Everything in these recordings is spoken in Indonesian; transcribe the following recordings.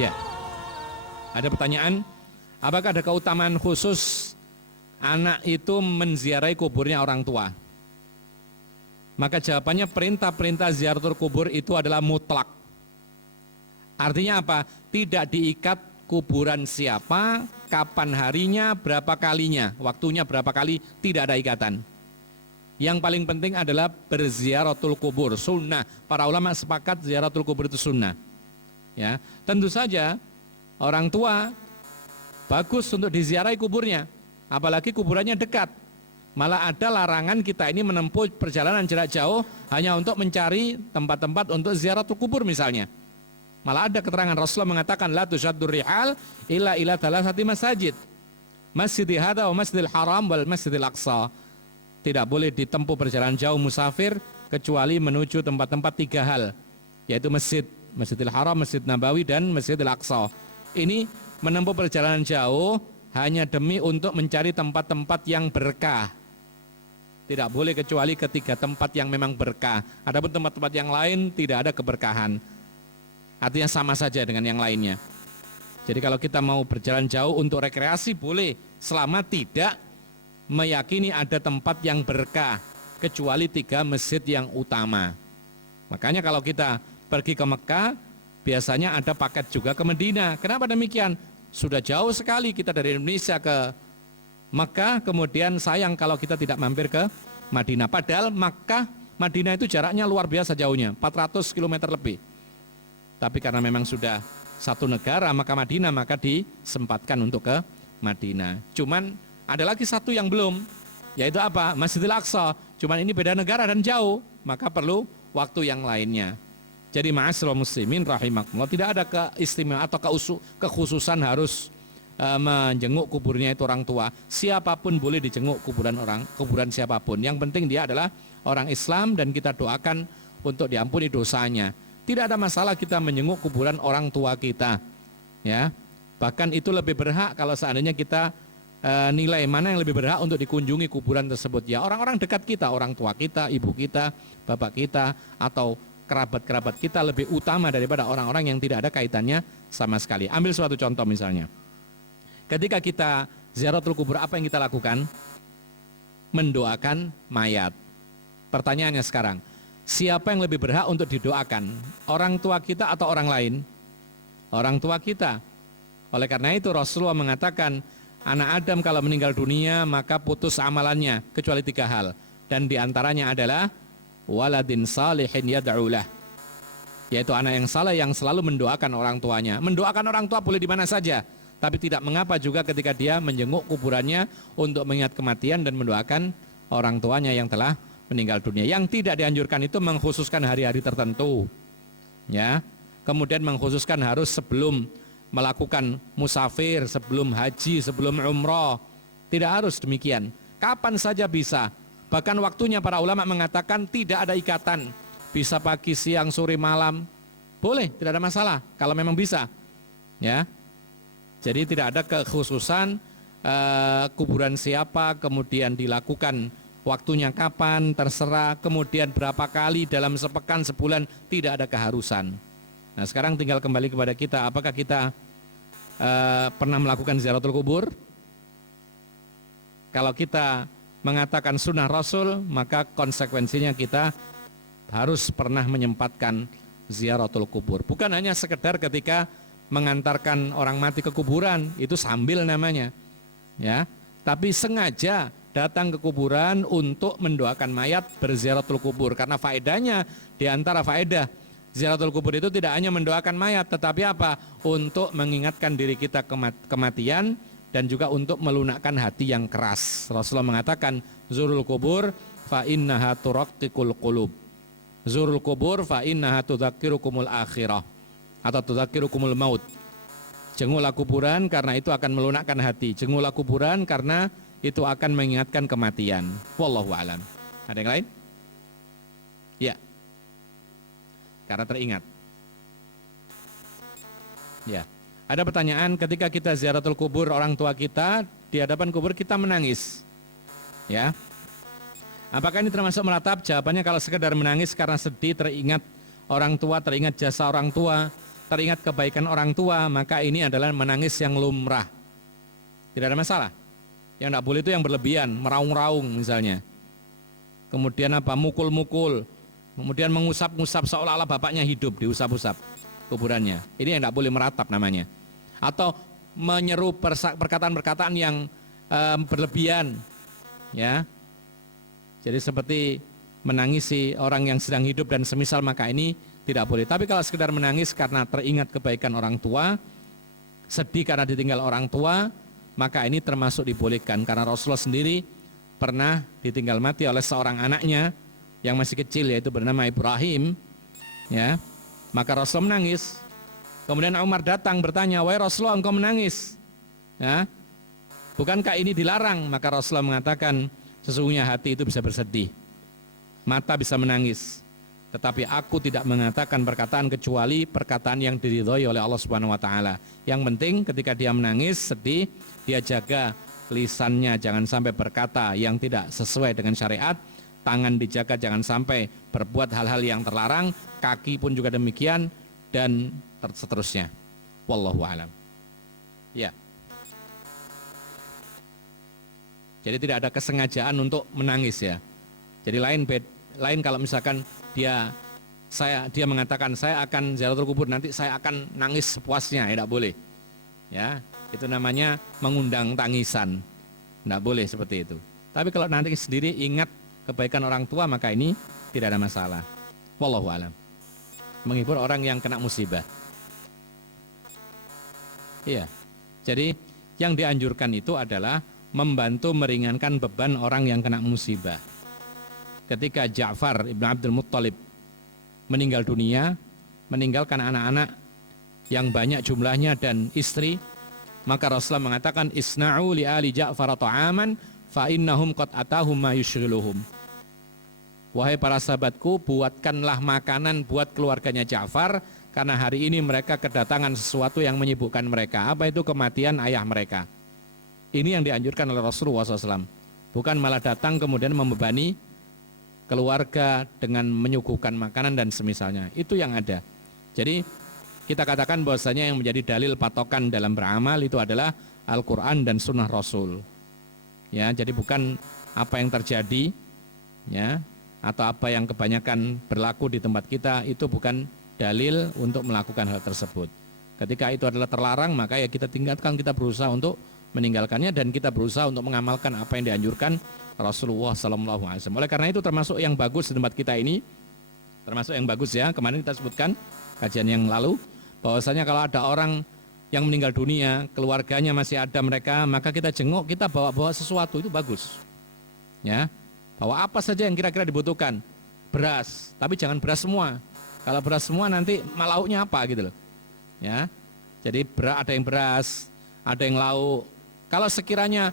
Ya, ada pertanyaan, apakah ada keutamaan khusus anak itu menziarahi kuburnya orang tua? Maka jawabannya perintah-perintah ziaratul kubur itu adalah mutlak. Artinya apa? Tidak diikat kuburan siapa, kapan harinya, berapa kalinya, waktunya berapa kali, tidak ada ikatan. Yang paling penting adalah berziaratul kubur, sunnah. Para ulama sepakat ziaratul kubur itu sunnah. Ya, tentu saja orang tua bagus untuk diziarahi kuburnya, apalagi kuburannya dekat. Malah ada larangan kita ini menempuh perjalanan jarak jauh hanya untuk mencari tempat-tempat untuk ziaratul kubur misalnya. Malah ada keterangan Rasulullah mengatakan la tusyaddur rihal ila thalathati masajid. Masjidil hadza wa Masjidil Haram wal Masjidil Aqsa. Tidak boleh ditempuh perjalanan jauh musafir kecuali menuju tempat-tempat 3 hal, yaitu Masjidil Haram, Masjid Nabawi dan Masjidil Aqsa. Ini menempuh perjalanan jauh hanya demi untuk mencari tempat-tempat yang berkah. Tidak boleh kecuali ketiga tempat yang memang berkah. Adapun tempat-tempat yang lain tidak ada keberkahan. Artinya sama saja dengan yang lainnya. Jadi kalau kita mau berjalan jauh untuk rekreasi boleh, selama tidak meyakini ada tempat yang berkah, kecuali 3 masjid yang utama. Makanya kalau kita pergi ke Mekah, biasanya ada paket juga ke Madinah. Kenapa demikian? Sudah jauh sekali kita dari Indonesia ke Mekah, kemudian sayang kalau kita tidak mampir ke Madinah. Padahal Mekah, Madinah itu jaraknya luar biasa jauhnya, 400 km lebih. Tapi karena memang sudah satu negara, maka Madinah, maka disempatkan untuk ke Madinah. Cuman ada lagi satu yang belum, yaitu apa? Masjidil Aqsa. Cuman ini beda negara dan jauh, maka perlu waktu yang lainnya. Jadi ma'asyiral muslimin rahimakumullah, tidak ada keistimewaan atau kekhususan harus menjenguk kuburnya itu orang tua. Siapapun boleh dijenguk kuburan siapapun. Yang penting dia adalah orang Islam dan kita doakan untuk diampuni dosanya. Tidak ada masalah kita menjenguk kuburan orang tua kita. Ya. Bahkan itu lebih berhak kalau seandainya kita nilai mana yang lebih berhak untuk dikunjungi kuburan tersebut. Ya, orang-orang dekat kita, orang tua kita, ibu kita, bapak kita, atau kerabat-kerabat kita lebih utama daripada orang-orang yang tidak ada kaitannya sama sekali. Ambil suatu contoh misalnya. Ketika kita ziaratul kubur, apa yang kita lakukan? Mendoakan mayat. Pertanyaannya sekarang, siapa yang lebih berhak untuk didoakan? Orang tua kita atau orang lain? Orang tua kita. Oleh karena itu Rasulullah mengatakan, anak Adam kalau meninggal dunia maka putus amalannya kecuali 3 hal. Dan diantaranya adalah waladin salihin yad'ulah, yaitu anak yang saleh yang selalu mendoakan orang tuanya. Mendoakan orang tua boleh di mana saja, tapi tidak mengapa juga ketika dia menjenguk kuburannya untuk mengingat kematian dan mendoakan orang tuanya yang telah meninggal dunia. Yang tidak dianjurkan itu mengkhususkan hari-hari tertentu, ya. Kemudian mengkhususkan harus sebelum melakukan musafir, sebelum haji, sebelum umroh. Tidak harus demikian. Kapan saja bisa. Bahkan waktunya para ulama mengatakan tidak ada ikatan. Bisa pagi, siang, sore, malam. Boleh, tidak ada masalah kalau memang bisa. Ya. Jadi tidak ada kekhususan kuburan siapa, kemudian dilakukan waktunya kapan, terserah, kemudian berapa kali dalam sepekan, sebulan, tidak ada keharusan. Nah, sekarang tinggal kembali kepada kita, apakah kita pernah melakukan ziaratul kubur? Kalau kita mengatakan sunnah Rasul, maka konsekuensinya kita harus pernah menyempatkan ziaratul kubur. Bukan hanya sekedar ketika mengantarkan orang mati ke kuburan, itu sambil namanya, ya. Tapi sengaja datang ke kuburan untuk mendoakan mayat, berziaratul kubur. Karena faedahnya, diantara faedah ziaratul kubur itu tidak hanya mendoakan mayat, tetapi apa? Untuk mengingatkan diri kita kematian dan juga untuk melunakkan hati yang keras. Rasulullah mengatakan, zurul kubur fa innaha turaqqiqul qulub. Zurul kubur fa innaha tudzakirukumul akhirah atau tudzakirukumul maut. Jenguklah kuburan karena itu akan melunakkan hati. Jenguklah kuburan karena itu akan mengingatkan kematian. Wallahu a'lam. Ada yang lain? Ya. Karena teringat. Ya. Ada pertanyaan, ketika kita ziaratul kubur orang tua kita, di hadapan kubur kita menangis. Ya. Apakah ini termasuk meratap? Jawabannya kalau sekedar menangis karena sedih, teringat orang tua, teringat jasa orang tua, teringat kebaikan orang tua, maka ini adalah menangis yang lumrah. Tidak ada masalah. Yang tidak boleh itu yang berlebihan, meraung-raung misalnya. Kemudian apa? Mukul-mukul. Kemudian mengusap-ngusap seolah-olah bapaknya hidup, diusap-usap kuburannya. Ini yang tidak boleh meratap namanya. Atau menyeru perkataan-perkataan yang berlebihan. Ya. Jadi seperti menangisi orang yang sedang hidup dan semisal, maka ini tidak boleh. Tapi kalau sekedar menangis karena teringat kebaikan orang tua, sedih karena ditinggal orang tua, maka ini termasuk dibolehkan. Karena Rasulullah sendiri pernah ditinggal mati oleh seorang anaknya yang masih kecil, yaitu bernama Ibrahim. Ya, maka Rasulullah menangis. Kemudian Umar datang bertanya, "Wahai Rasulullah, engkau menangis? Ya, bukankah ini dilarang?" Maka Rasulullah mengatakan, sesungguhnya hati itu bisa bersedih, mata bisa menangis, tetapi aku tidak mengatakan perkataan kecuali perkataan yang diridhoi oleh Allah Subhanahu wa taala. Yang penting ketika dia menangis, sedih, dia jaga lisannya jangan sampai berkata yang tidak sesuai dengan syariat, tangan dijaga jangan sampai berbuat hal-hal yang terlarang, kaki pun juga demikian, dan seterusnya. Wallahu a'lam. Ya. Jadi tidak ada kesengajaan untuk menangis ya. Jadi lain kalau misalkan dia mengatakan saya akan ziaratul kubur, nanti saya akan nangis sepuasnya, ya tidak boleh. Ya, itu namanya mengundang tangisan. Tidak boleh seperti itu. Tapi kalau nanti sendiri ingat kebaikan orang tua, maka ini tidak ada masalah. Wallahu a'lam. Menghibur orang yang kena musibah. Iya. Jadi yang dianjurkan itu adalah membantu meringankan beban orang yang kena musibah. Ketika Ja'far ibn Abdul Muttalib meninggal dunia, meninggalkan anak-anak yang banyak jumlahnya dan istri, maka Rasulullah mengatakan, "Isna'u li ali Ja'far ta'aman fa innahum qad atahum ma yushghiluhum." Wahai para sahabatku, buatkanlah makanan buat keluarganya Ja'far, karena hari ini mereka kedatangan sesuatu yang menyibukkan mereka. Apa itu? Kematian ayah mereka. Ini yang dianjurkan oleh Rasulullah SAW. Bukan malah datang kemudian membebani keluarga dengan menyuguhkan makanan dan semisalnya. Itu yang ada. Jadi kita katakan bahwasanya yang menjadi dalil patokan dalam beramal itu adalah Al-Quran dan Sunnah Rasul. Ya, jadi bukan apa yang terjadi, ya, atau apa yang kebanyakan berlaku di tempat kita, itu bukan dalil untuk melakukan hal tersebut. Ketika itu adalah terlarang, maka ya kita tinggalkan, kita berusaha untuk meninggalkannya, dan kita berusaha untuk mengamalkan apa yang dianjurkan Rasulullah SAW. Oleh karena itu termasuk yang bagus di tempat kita ini, termasuk yang bagus ya, kemarin kita sebutkan kajian yang lalu, bahwasanya kalau ada orang yang meninggal dunia, keluarganya masih ada mereka, maka kita jenguk, kita bawa sesuatu, itu bagus. Ya, bawa apa saja yang kira-kira dibutuhkan. Beras, tapi jangan beras semua. Kalau beras semua nanti lauknya apa gitu loh. Ya, jadi ada yang beras, ada yang lauk. Kalau sekiranya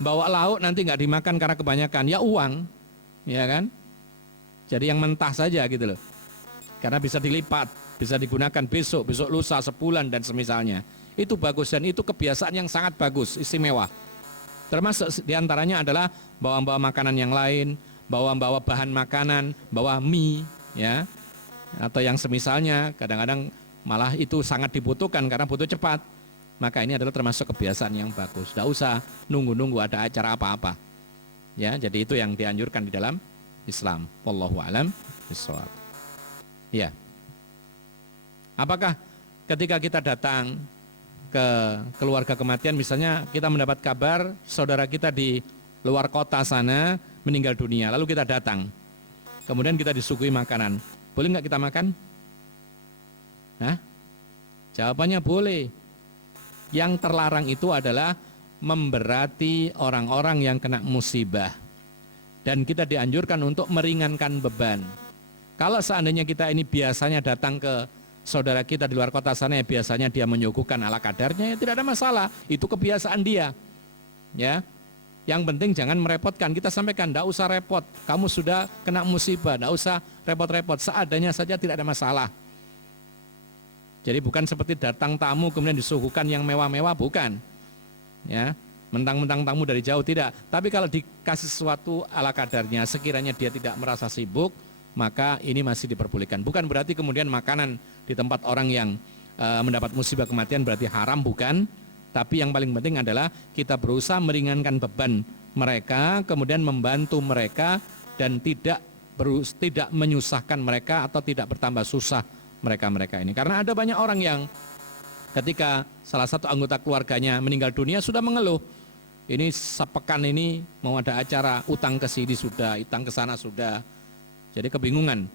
bawa lauk nanti nggak dimakan karena kebanyakan, ya uang, ya kan? Jadi yang mentah saja gitu loh. Karena bisa dilipat, bisa digunakan besok lusa, sebulan dan semisalnya. Itu bagus, dan itu kebiasaan yang sangat bagus, istimewa. Termasuk diantaranya adalah bawa-bawa makanan yang lain, bawa-bawa bahan makanan, bawa mie, ya, atau yang semisalnya. Kadang-kadang malah itu sangat dibutuhkan karena butuh cepat. Maka ini adalah termasuk kebiasaan yang bagus. Tidak usah nunggu-nunggu ada acara apa-apa. Ya, jadi itu yang dianjurkan di dalam Islam. Wallahu a'lam bishawab. Ya. Apakah ketika kita datang ke keluarga kematian, misalnya kita mendapat kabar saudara kita di luar kota sana meninggal dunia, lalu kita datang, kemudian kita disuguhi makanan, boleh nggak kita makan? Hah? Jawabannya boleh. Yang terlarang itu adalah memberati orang-orang yang kena musibah, dan kita dianjurkan untuk meringankan beban. Kalau seandainya kita ini biasanya datang ke saudara kita di luar kota sana, ya biasanya dia menyuguhkan ala kadarnya, ya tidak ada masalah, itu kebiasaan dia. Ya, yang penting jangan merepotkan. Kita sampaikan, tidak usah repot, kamu sudah kena musibah, tidak usah repot-repot, seadanya saja tidak ada masalah. Jadi bukan seperti datang tamu kemudian disuguhkan yang mewah-mewah, bukan. Ya, mentang-mentang tamu dari jauh, tidak. Tapi kalau dikasih sesuatu ala kadarnya, sekiranya dia tidak merasa sibuk, maka ini masih diperbolehkan. Bukan berarti kemudian makanan di tempat orang yang mendapat musibah kematian berarti haram, bukan. Tapi yang paling penting adalah kita berusaha meringankan beban mereka, kemudian membantu mereka dan tidak menyusahkan mereka atau tidak bertambah susah mereka ini. Karena ada banyak orang yang ketika salah satu anggota keluarganya meninggal dunia sudah mengeluh, ini sepekan ini mau ada acara, utang ke sini sudah, utang ke sana sudah. Jadi kebingungan.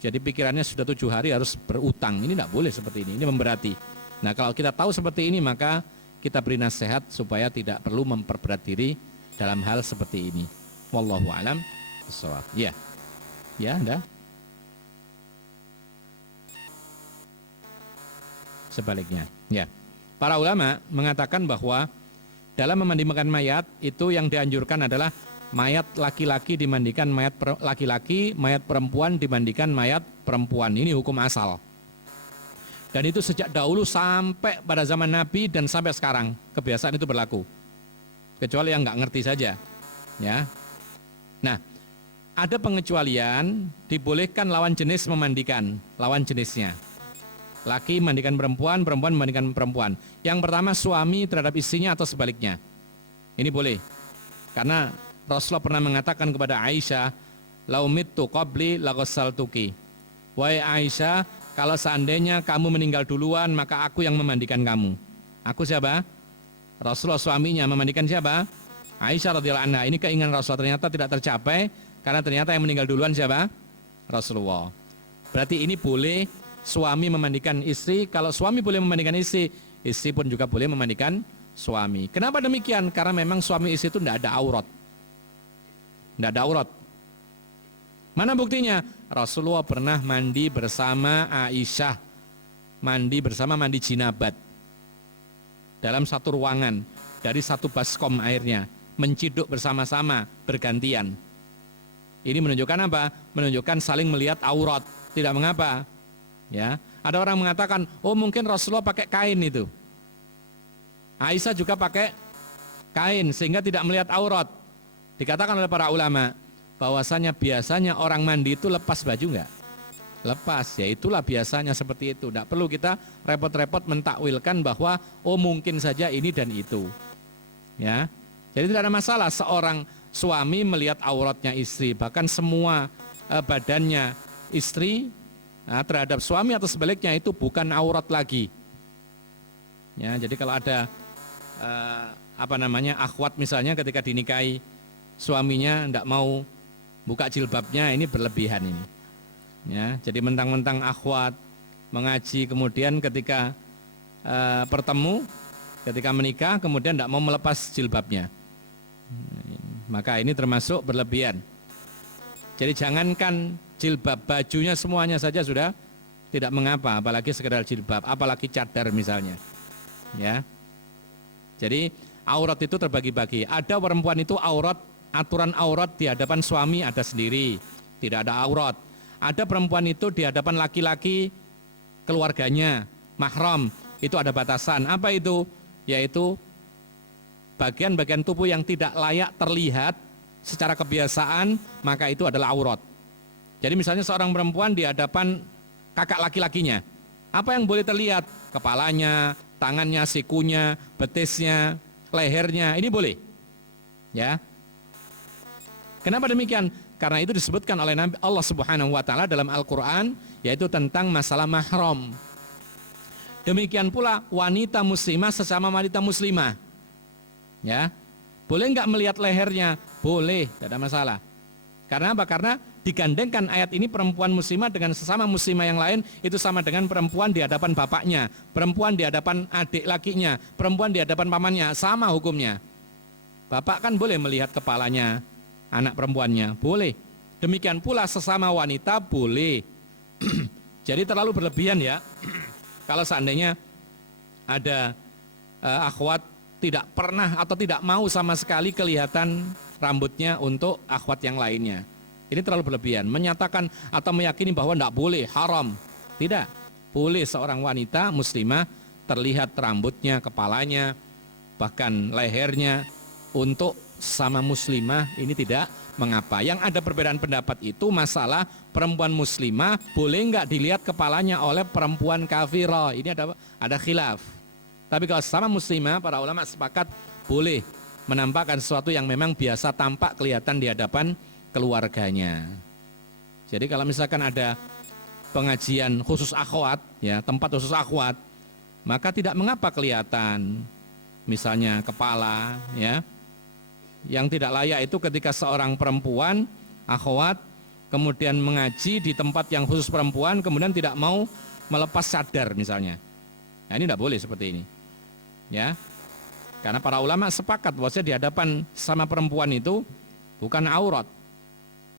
Jadi pikirannya sudah 7 hari harus berutang. Ini tidak boleh seperti ini memberati. Nah, kalau kita tahu seperti ini, maka kita beri nasihat supaya tidak perlu memperberat diri dalam hal seperti ini. Wallahu a'lam bishawab. Ya. Ya, dah. Sebaliknya, ya. Para ulama mengatakan bahwa dalam memandikan mayat itu yang dianjurkan adalah mayat laki-laki dimandikan mayat laki-laki, mayat perempuan dimandikan mayat perempuan. Ini hukum asal. Dan itu sejak dahulu sampai pada zaman Nabi dan sampai sekarang kebiasaan itu berlaku. Kecuali yang nggak ngerti saja, ya. Nah, ada pengecualian, dibolehkan lawan jenis memandikan lawan jenisnya. Laki mandikan perempuan, perempuan mandikan perempuan. Yang pertama suami terhadap istrinya atau sebaliknya. Ini boleh. Karena Rasulullah pernah mengatakan kepada Aisyah, "Laumittu qabli laghassaltuki." Wahai Aisyah, kalau seandainya kamu meninggal duluan, maka aku yang memandikan kamu. Aku siapa? Rasulullah suaminya. Memandikan siapa? Aisyah radhiyallahu anha. Ini keinginan Rasulullah ternyata tidak tercapai karena ternyata yang meninggal duluan siapa? Rasulullah. Berarti ini boleh suami memandikan istri. Kalau suami boleh memandikan istri, istri pun juga boleh memandikan suami. Kenapa demikian? Karena memang suami istri itu tidak ada aurat. Tidak ada aurat. Mana buktinya? Rasulullah pernah mandi bersama Aisyah. Mandi jinabat. Dalam satu ruangan. Dari satu baskom airnya. Menciduk bersama-sama, bergantian. Ini menunjukkan apa? Menunjukkan saling melihat aurat. Tidak mengapa. Ya, ada orang mengatakan, oh mungkin Rasulullah pakai kain itu. Aisyah juga pakai kain sehingga tidak melihat aurat. Dikatakan oleh para ulama bahwasanya biasanya orang mandi itu lepas baju enggak? Lepas, ya itulah biasanya seperti itu. Tidak perlu kita repot-repot mentakwilkan bahwa oh mungkin saja ini dan itu. Ya, jadi tidak ada masalah seorang suami melihat auratnya istri, bahkan semua badannya istri terhadap suami atau sebaliknya itu bukan aurat lagi. Ya, jadi kalau ada akhwat misalnya ketika dinikahi suaminya tidak mau buka jilbabnya, ini berlebihan ini. Ya, jadi mentang-mentang akhwat mengaji kemudian ketika bertemu, ketika menikah kemudian tidak mau melepas jilbabnya. Maka ini termasuk berlebihan. Jadi jangankan jilbab, bajunya semuanya saja sudah tidak mengapa, apalagi sekedar jilbab, apalagi cadar misalnya. Ya. Jadi aurat itu terbagi-bagi. Ada perempuan itu aurat, aturan aurat di hadapan suami ada sendiri, tidak ada aurat. Ada perempuan itu di hadapan laki-laki keluarganya, mahram, itu ada batasan. Apa itu? Yaitu bagian-bagian tubuh yang tidak layak terlihat secara kebiasaan, maka itu adalah aurat. Jadi misalnya seorang perempuan di hadapan kakak laki-lakinya, apa yang boleh terlihat? Kepalanya, tangannya, sikunya, betisnya, lehernya, ini boleh. Ya. Kenapa demikian? Karena itu disebutkan oleh Allah Subhanahu wa taala dalam Al-Qur'an, yaitu tentang masalah mahram. Demikian pula wanita muslimah sesama wanita muslimah. Ya. Boleh enggak melihat lehernya? Boleh, tidak ada masalah. Karena apa? Karena digandengkan ayat ini perempuan muslimah dengan sesama muslimah yang lain itu sama dengan perempuan di hadapan bapaknya, perempuan di hadapan adik lakinya, perempuan di hadapan pamannya, sama hukumnya. Bapak kan boleh melihat kepalanya anak perempuannya, boleh. Demikian pula sesama wanita boleh. Jadi terlalu berlebihan ya. Kalau seandainya ada akhwat tidak pernah atau tidak mau sama sekali kelihatan rambutnya untuk akhwat yang lainnya. Ini terlalu berlebihan, menyatakan atau meyakini bahwa tidak boleh, haram. Tidak, boleh seorang wanita muslimah terlihat rambutnya, kepalanya, bahkan lehernya untuk sama muslimah, ini tidak mengapa. Yang ada perbedaan pendapat itu masalah perempuan muslimah boleh nggak dilihat kepalanya oleh perempuan kafirah. Ini ada khilaf. Tapi kalau sama muslimah, para ulama sepakat boleh menampakkan sesuatu yang memang biasa tampak kelihatan di hadapan keluarganya. Jadi kalau misalkan ada pengajian khusus akhwat, ya tempat khusus akhwat, maka tidak mengapa kelihatan, misalnya kepala, ya. Yang tidak layak itu ketika seorang perempuan akhwat kemudian mengaji di tempat yang khusus perempuan, kemudian tidak mau melepas cadar misalnya. Nah, ini tidak boleh seperti ini, ya. Karena para ulama sepakat bahwasanya di hadapan sama perempuan itu bukan aurat,